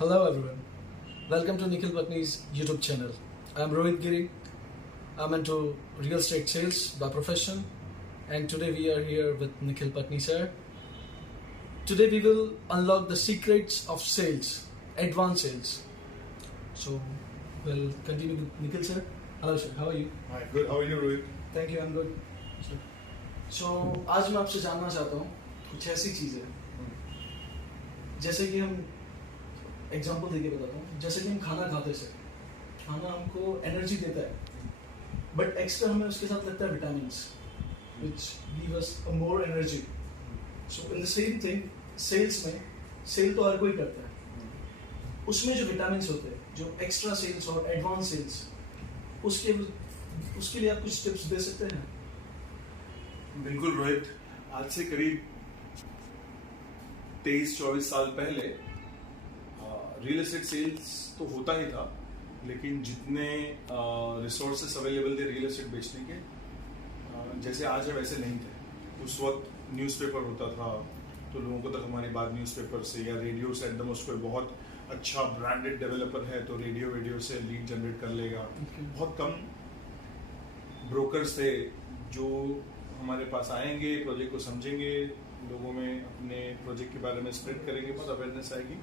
Hello everyone. Welcome to Nikhil Patni's YouTube channel. I'm Rohit Giri. I'm into real estate sales by profession, and today we are here with Nikhil Patni sir. Today we will unlock the secrets of sales, advanced sales. So we'll continue with Nikhil sir. Hello sir, how are you? Hi, good. How are you, Rohit? Thank you, I'm good. Sir. So आज मैं आपसे जानना चाहता हूँ कुछ ऐसी चीज़ें जैसे कि हम एग्जांपल देके बताता हूँ, जैसे कि हम खाना खाते से खाना हमको एनर्जी देता है, बट एक्स्ट्रा हमें उसके साथ लगता है vitamins which give us a more energy. So in the same thing cells में, सेल तो हर कोई करता है, उसमें जो विटामिन्स होते हैं, जो एक्स्ट्रा सेल्स और एडवांस सेल्स, उसके लिए आप कुछ टिप्स दे सकते हैं? बिल्कुल रोहित. आज से करीब 23-24 साल पहले रियल एस्टेट सेल्स तो होता ही था, लेकिन जितने रिसोर्सेस अवेलेबल थे रियल एस्टेट बेचने के जैसे आज है वैसे नहीं थे. उस वक्त न्यूज़पेपर होता था तो लोगों को तक हमारी बात न्यूज़पेपर से या रेडियो से, एकदम उसको बहुत अच्छा ब्रांडेड डेवलपर है तो रेडियो से लीड जनरेट कर लेगा. बहुत कम ब्रोकर्स थे जो हमारे पास आएंगे, प्रोजेक्ट को समझेंगे, लोगों में अपने प्रोजेक्ट के बारे में स्प्रेड करेंगे, बहुत अवेयरनेस आएगी.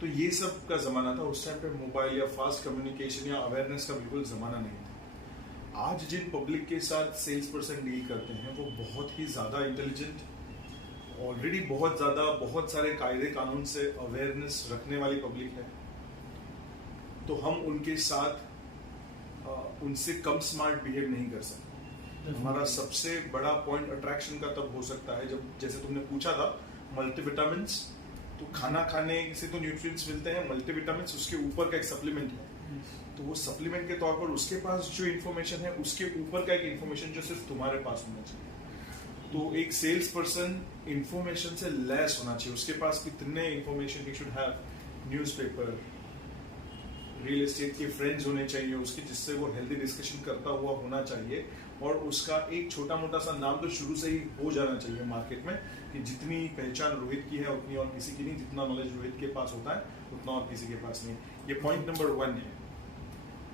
तो ये सब का ज़माना था. उस टाइम पे मोबाइल या फास्ट कम्युनिकेशन या अवेयरनेस का बिल्कुल ज़माना नहीं था. आज जिन पब्लिक के साथ सेल्स पर्सन डील करते हैं वो बहुत ही ज़्यादा इंटेलिजेंट, ऑलरेडी बहुत ज़्यादा बहुत सारे कायदे कानून से अवेयरनेस रखने वाली पब्लिक है. तो हम उनके साथ उनसे कम स्मार्ट बिहेव नहीं कर सकते. हमारा सबसे बड़ा पॉइंट अट्रैक्शन का तब हो सकता है जब, जैसे तुमने पूछा था, मल्टीविटामिन्स. तो खाना खाने से तो न्यूट्रिएंट्स मिलते हैं, मल्टीविटामिन्स उसके ऊपर का एक सप्लीमेंट है. तो वो सप्लीमेंट के तौर पर उसके पास जो इन्फॉर्मेशन है उसके ऊपर का एक इन्फॉर्मेशन जो सिर्फ तुम्हारे पास होना चाहिए. तो एक सेल्स पर्सन इन्फॉर्मेशन से लेस होना चाहिए. उसके पास कितने information he should have, newspaper, real estate के फ्रेंड्स होने चाहिए उसके, जिससे वो हेल्दी डिस्कशन करता हुआ होना चाहिए. और उसका एक छोटा मोटा सा नाम तो शुरू से ही हो जाना चाहिए मार्केट में कि जितनी पहचान रोहित की है उतनी और किसी की नहीं, जितना नॉलेज रोहित के पास होता है उतना और किसी के पास नहीं. ये पॉइंट नंबर 1 है.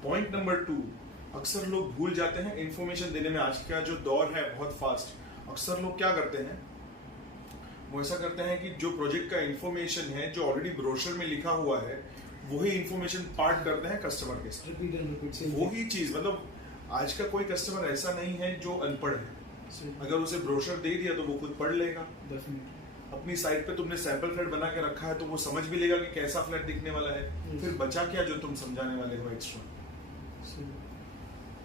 पॉइंट नंबर 2, अक्सर लोग भूल जाते हैं इन्फॉर्मेशन देने में. आज का जो दौर है बहुत फास्ट, अक्सर लोग क्या करते हैं, वो ऐसा करते हैं कि जो प्रोजेक्ट का इन्फॉर्मेशन है जो ऑलरेडी ब्रोशर में लिखा हुआ है वही इन्फॉर्मेशन पार्ट करते हैं कस्टमर के साथ. वही चीज, मतलब आज का कोई कस्टमर ऐसा नहीं है जो अनपढ़ है. अगर उसे ब्रोशर दे दिया तो वो खुद पढ़ लेगा. अपनी साइट पे तुमने सैंपल फ्लैट बना के रखा है तो वो समझ भी लेगा कि कैसा फ्लैट दिखने वाला है. फिर बचा क्या जो तुम समझाने वाले हो एक्स्ट्रा.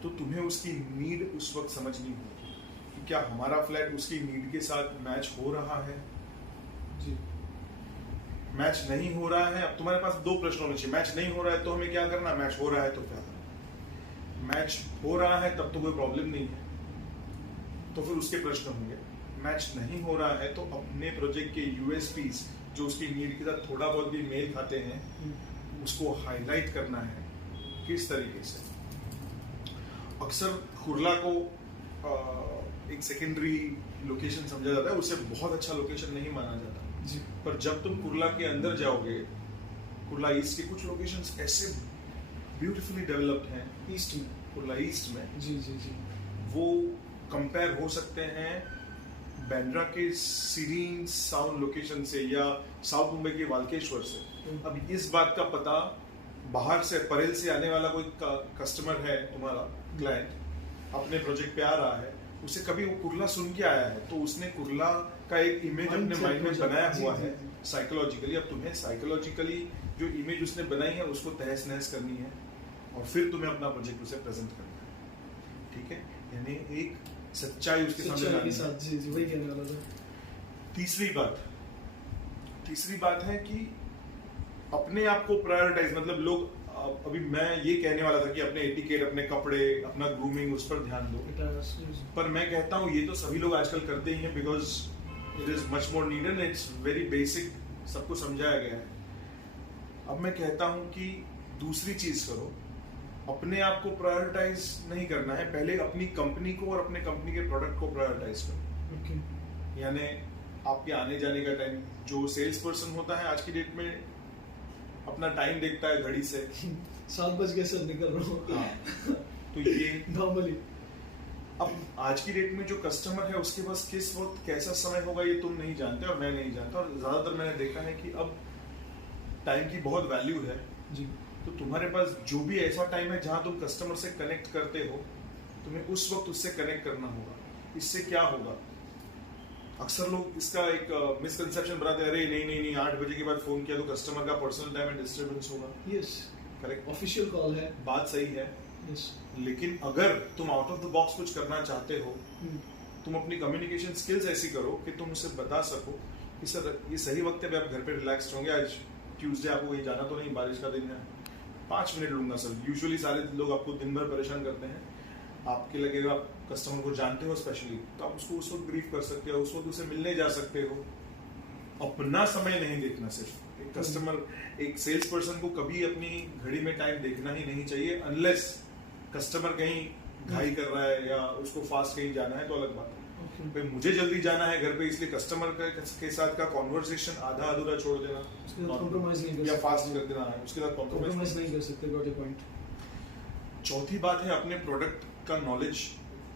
तो तुम्हें उसकी नीड उस वक्त समझनी होगी कि क्या हमारा फ्लैट उसकी नीड के साथ मैच हो रहा है. मैच नहीं हो रहा है, अब तुम्हारे पास 2 प्रश्न होने चाहिए. मैच नहीं हो रहा है तो हमें क्या करना, मैच हो रहा है तो क्या करना. मैच हो रहा है तब तो कोई प्रॉब्लम नहीं है, तो फिर उसके प्रश्न होंगे. मैच नहीं हो रहा है तो अपने प्रोजेक्ट के यूएसपीज जो उसकी नीड के साथ थोड़ा बहुत भी मेल खाते हैं उसको हाईलाइट करना है. किस तरीके से, अक्सर कुर्ला को एक सेकेंडरी लोकेशन समझा जाता है, उसे बहुत अच्छा लोकेशन नहीं माना जाता जी. पर जब तुम कुर्ला के अंदर जाओगे, कुर्ला ईस्ट के कुछ लोकेशंस ऐसे ब्यूटीफुली डेवलप्ड हैं ईस्ट में, कुर्ला ईस्ट में जी, वो कंपेयर हो सकते हैं बांद्रा के सीरीन साउंड लोकेशन से या साउथ मुंबई के वाल्केश्वर से. अब इस बात का पता बाहर से, परेल से आने वाला कोई कस्टमर है, तुम्हारा क्लाइंट अपने प्रोजेक्ट पे आ रहा है, उसे कभी वो कुर्ला सुन के आया है तो उसने कुर्ला का एक इमेज अपने माइंड में बनाया हुआ है साइकोलॉजिकली. अब तुम्हें साइकोलॉजिकली जो इमेज उसने बनाई है उसको तहस नहस करनी है और फिर तुम्हें अपना प्रोजेक्ट उसे प्रेजेंट करना है. ठीक है, यानी एक सच्चाई उसके सामने लानी है. जी, वही कहने वाला था. तीसरी बात है कि अपने आप को प्रायोरिटाइज, मतलब लोग, अभी मैं ये कहने वाला था कि अपने एटिकेट, अपने कपड़े, अपना ग्रूमिंग, उस पर ध्यान दो. पर मैं कहता हूँ ये तो सभी लोग आजकल करते ही हैं because it is much more needed, it's very basic, सबको समझाया गया है. अब मैं कहता हूँ कि दूसरी चीज करो, अपने आप को प्रायोरिटाइज नहीं करना है, पहले अपनी कंपनी को और अपने कंपनी के प्रोडक्ट को प्रायोरिटाइज करो. यानी आपके आने जाने का टाइम, जो सेल्स पर्सन होता है आज की डेट में अपना टाइम देखता है घड़ी से 7 बज गए सर, निकल रहा हूँ। हाँ, तो ये नॉर्मली अब आज की डेट में जो कस्टमर है उसके पास किस वक्त कैसा समय होगा ये तुम नहीं जानते और मैं नहीं जानता, और ज्यादातर मैंने देखा है कि अब टाइम की बहुत वैल्यू है जी। तो तुम्हारे पास जो भी ऐसा टाइम है जहां तुम कस्टमर से कनेक्ट करते हो, तुम्हें उस वक्त उससे कनेक्ट करना होगा। इससे क्या होगा, अक्सर लोग इसका एक मिसकंसेप्शन बनाते हैं, अरे नहीं 8 बजे के बाद फोन किया तो कस्टमर का पर्सनल टाइम में डिस्टर्बेंस होगा। यस, करेक्ट, ऑफिशियल कॉल है, बात सही है। यस, लेकिन अगर तुम आउट ऑफ द बॉक्स कुछ करना चाहते हो, तुम अपनी कम्युनिकेशन स्किल्स ऐसी करो कि तुम उसे बता सको कि सर ये सही वक्त है, आप घर पे रिलैक्स्ड होंगे, आज ट्यूसडे आपको कहीं जाना तो नहीं, बारिश का दिन है, 5 मिनट लूंगा सर। यूजुअली सारे लोग आपको दिन भर परेशान करते हैं, आपके लगेगा आप कस्टमर को जानते हो स्पेशली, तो आप उसको उस वक्त ब्रीफ कर सकते हो, उस वक्त उसे मिलने जा सकते हो। अपना समय नहीं देखना, सिर्फ एक कस्टमर, एक सेल्स पर्सन को कभी अपनी घड़ी में टाइम देखना ही नहीं चाहिए, अनलेस कस्टमर कहीं घाई कर रहा है या उसको फास्ट कहीं जाना है तो अलग बात है। भाई मुझे जल्दी जाना है घर पे, इसलिए कस्टमर के साथ का कॉन्वर्सेशन आधा अधूरा छोड़ देना, कॉम्प्रोमाइज नहीं कर या फास्ट कर देना है, उसके साथ कॉम्प्रोमाइज नहीं कर सकते। Got a point. चौथी बात है अपने प्रोडक्ट का नॉलेज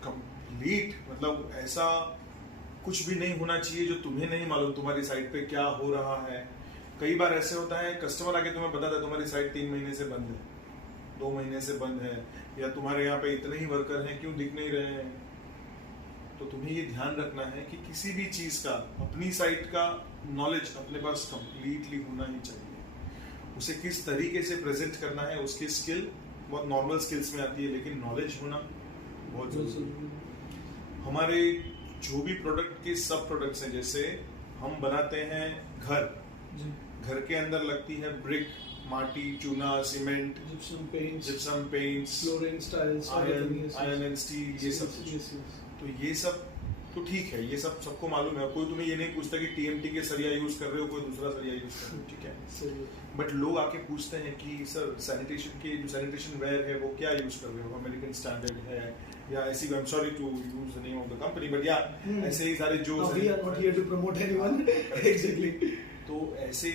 कंप्लीट, मतलब ऐसा कुछ भी नहीं होना चाहिए जो तुम्हें नहीं मालूम तुम्हारी साइट पे क्या हो रहा है। कई बार ऐसे होता है कस्टमर आके तुम्हें बताता है तुम्हारी साइट 3 महीने से बंद है, 2 महीने से बंद है, या तुम्हारे यहाँ पे इतने ही वर्कर हैं क्यों दिख नहीं रहे हैं। तो तुम्हें ये ध्यान रखना है कि किसी भी चीज का, अपनी साइट का नॉलेज अपने पास कंप्लीटली होना ही चाहिए। उसे किस तरीके से प्रेजेंट करना है, उसकी स्किल बहुत नॉर्मल स्किल्स में आती है, लेकिन नॉलेज होना बहुत जरूरी है। हमारे जो भी प्रोडक्ट के सब प्रोडक्ट्स हैं, जैसे हम बनाते हैं घर के अंदर लगती है ब्रिक, माटी, चूना, cement, gypsum paints, flooring tiles, iron and steel, ये सब। तो ये सब तो ठीक है, ये सब सबको मालूम है, कोई तुम्हें ये नहीं पूछता कि टीएमटी के सरिया यूज कर रहे हो, कोई दूसरा सरिया यूज कर रहे हो, ठीक है। बट लोग आके पूछते हैं कि सर सैनिटेशन के जो सैनिटेशन वेयर है वो क्या यूज कर रहे हो, अमेरिकन स्टैंडर्ड है या ऐसी, I am sorry to use the name of the company, but या ऐसे ही सारे जो we are not here to promote anyone, exactly. तो ऐसे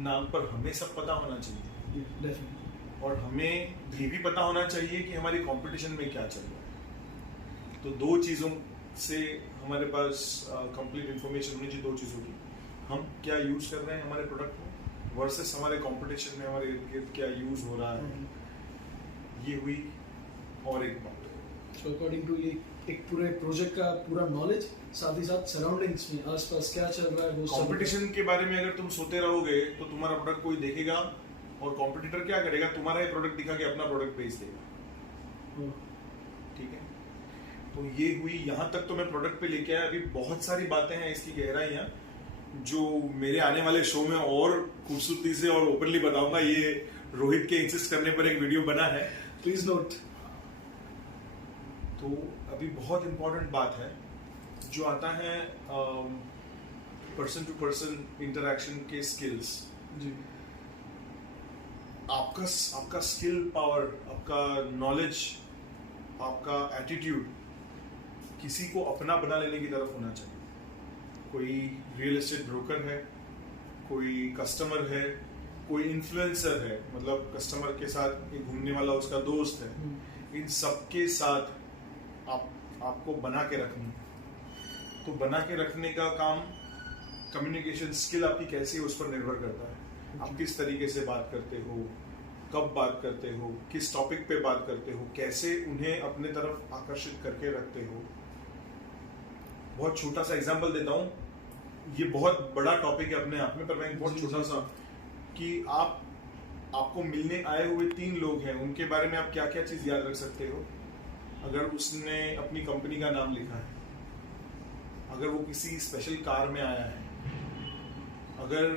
नाम पर हमें सब पता होना चाहिए, डेफिनेटली, और हमें ये भी पता होना चाहिए कि हमारी कंपटीशन में क्या चल रहा है। तो 2 चीजों से हमारे पास कंप्लीट इंफॉर्मेशन होनी चाहिए, 2 चीजों की, हम क्या यूज कर रहे हैं हमारे प्रोडक्ट को वर्सेस हमारे कंपटीशन में हमारे इर्द गिर्द क्या यूज हो रहा है। ये हुई और एक बात। सो अकॉर्डिंग टू ये एक पूरे प्रोजेक्ट का पूरा नॉलेज, साथ ही साथ सराउंडिंग्स में आसपास क्या चल रहा है वो सब। कंपटीशन के बारे में अगर तुम सोते रहोगे तो तुम्हारा प्रोडक्ट कोई देखेगा, और कंपटीटर क्या करेगा, तुम्हारा ही प्रोडक्ट दिखा के अपना प्रोडक्ट बेच देगा, ठीक है। तो ये हुई, यहाँ तक तो मैं प्रोडक्ट पे लेके आया। अभी बहुत सारी बातें हैं, इसकी गहराइयाँ जो मेरे आने वाले शो में और खूबसूरती से और ओपनली बताऊंगा। ये रोहित के इंसिस्ट करने पर एक वीडियो बना है, प्लीज नोट। तो अभी बहुत इंपॉर्टेंट बात है जो आता है पर्सन टू पर्सन इंटरैक्शन के स्किल्स। जी, आपका स्किल पावर, आपका नॉलेज, आपका एटीट्यूड किसी को अपना बना लेने की तरफ होना चाहिए। कोई रियल एस्टेट ब्रोकर है, कोई कस्टमर है, कोई इन्फ्लुएंसर है, मतलब कस्टमर के साथ एक घूमने वाला उसका दोस्त है, इन सबके साथ आपको बना के रखनी। तो बना के रखने का काम, कम्युनिकेशन स्किल आपकी कैसी है उस पर निर्भर करता है। आप किस तरीके से बात करते हो, कब बात करते हो, किस टॉपिक पे बात करते हो, कैसे उन्हें अपने तरफ आकर्षित करके रखते हो। बहुत छोटा सा एग्जांपल देता हूँ, ये बहुत बड़ा टॉपिक है अपने आप में, पर मैं बहुत छोटा सा, कि आपको मिलने आए हुए 3 लोग हैं, उनके बारे में आप क्या क्या चीज याद रख सकते हो। अगर उसने अपनी कंपनी का नाम लिखा है, अगर वो किसी स्पेशल कार में आया है, अगर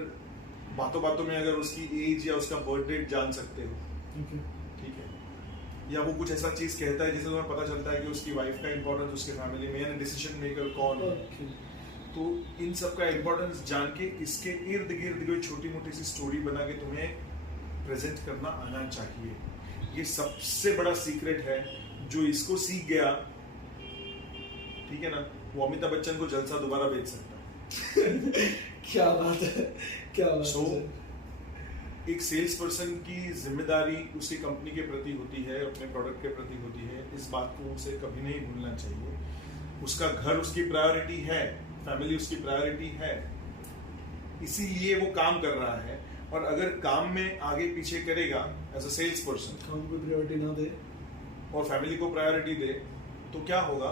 बातों बातों में अगर उसकी एज या उसका बर्थ डेट जान सकते हो, ठीक है, या वो कुछ ऐसा चीज कहता है जिससे तुम्हें पता चलता है कि उसकी वाइफ का इंपॉर्टेंस उसके फैमिली में, यानी डिसीजन मेकर कौन है। तो इन सब का इंपॉर्टेंस जान के इसके इर्द गिर्द कोई छोटी मोटी सी स्टोरी बना के तुम्हें प्रेजेंट करना आना चाहिए। ये सबसे बड़ा सीक्रेट है। जो इसको सीख गया, ठीक है ना, वो अमिताभ बच्चन को जलसा दोबारा बेच सकता है। क्या बात है, क्या बात है। एक सेल्स पर्सन की जिम्मेदारी उसकी कंपनी के प्रति होती है, अपने प्रोडक्ट के प्रति होती है, इस बात को उसे कभी नहीं भूलना चाहिए। उसका घर उसकी प्रायोरिटी है, फैमिली उसकी प्रायोरिटी है, इसीलिए वो काम कर रहा है। और अगर काम में आगे पीछे करेगा एज अ सेल्स पर्सन, काम को प्रायोरिटी ना दे और फैमिली को प्रायोरिटी दे, तो क्या होगा,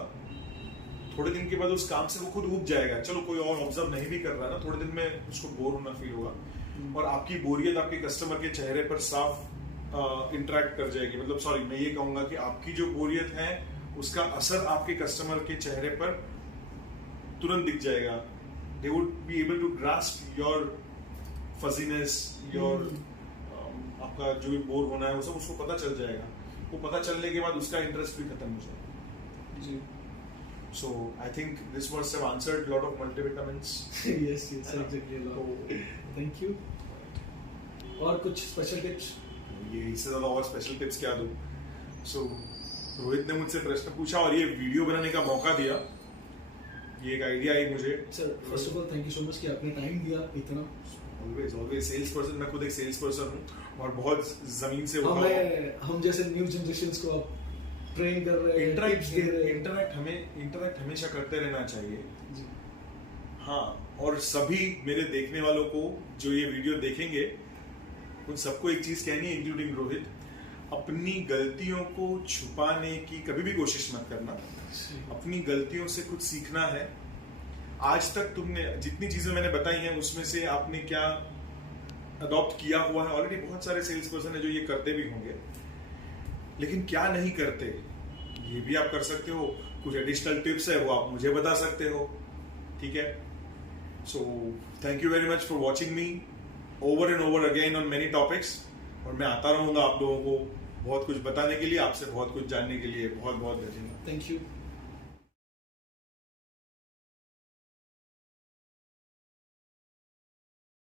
थोड़े दिन के बाद उस काम से वो खुद ऊब जाएगा। चलो कोई और ऑब्जर्व नहीं भी कर रहा ना, थोड़े दिन में उसको बोर होना फील होगा, और आपकी बोरियत आपके कस्टमर के चेहरे पर साफ इंटरेक्ट कर जाएगी। मतलब सॉरी, मैं ये कहूंगा कि आपकी जो बोरियत है उसका असर आपके कस्टमर के चेहरे पर तुरंत दिख जाएगा। They would be able to grasp your fuzziness, your आपका जो भी बोर होना है वो सब उसको पता चल जाएगा। वो पता चलने के बाद उसका इंटरेस्ट भी खत्म हो जाएगा जी। So I think this must have answered a lot of multivitamins. yes, exactly. Thank you. और कुछ स्पेशल टिप्स? ये इससे ज्यादा और स्पेशल टिप्स क्या दूं? So रोहित ने मुझसे प्रश्न पूछा और ये वीडियो बनाने का मौका दिया, ये एक आइडिया आई मुझे। Sir first of all thank you so much कि आपने टाइम दिया इतना। ऑलवेज सेल्स पर्सन, मैं खुद एक सेल्स पर्सन हूँ और बहुत जमीन से हम जैसे न्यू जनरेशंस को आप ट्रेन कर रहे हैं, इंटरैक्ट हमेशा करते रहना चाहिए जी। हाँ, और सभी मेरे देखने वालों को जो ये वीडियो देखेंगे उन सबको एक चीज कहनी है, इंक्लूडिंग रोहित, अपनी गलतियों को छुपाने की कभी भी कोशिश मत करना। अपनी गलतियों से कुछ सीखना है। आज तक तुमने जितनी चीजें मैंने बताई हैं उसमें से आपने क्या अडॉप्ट किया हुआ है? ऑलरेडी बहुत सारे सेल्स पर्सन है जो ये करते भी होंगे, लेकिन क्या नहीं करते ये भी आप कर सकते हो। कुछ एडिशनल टिप्स है वो आप मुझे बता सकते हो, ठीक है? So thank you very much for watching me over and over again on many topics, और मैं आता रहूंगा आप लोगों को बहुत कुछ बताने के लिए, आपसे बहुत कुछ जानने के लिए। बहुत बहुत धन्यवाद। Thank you.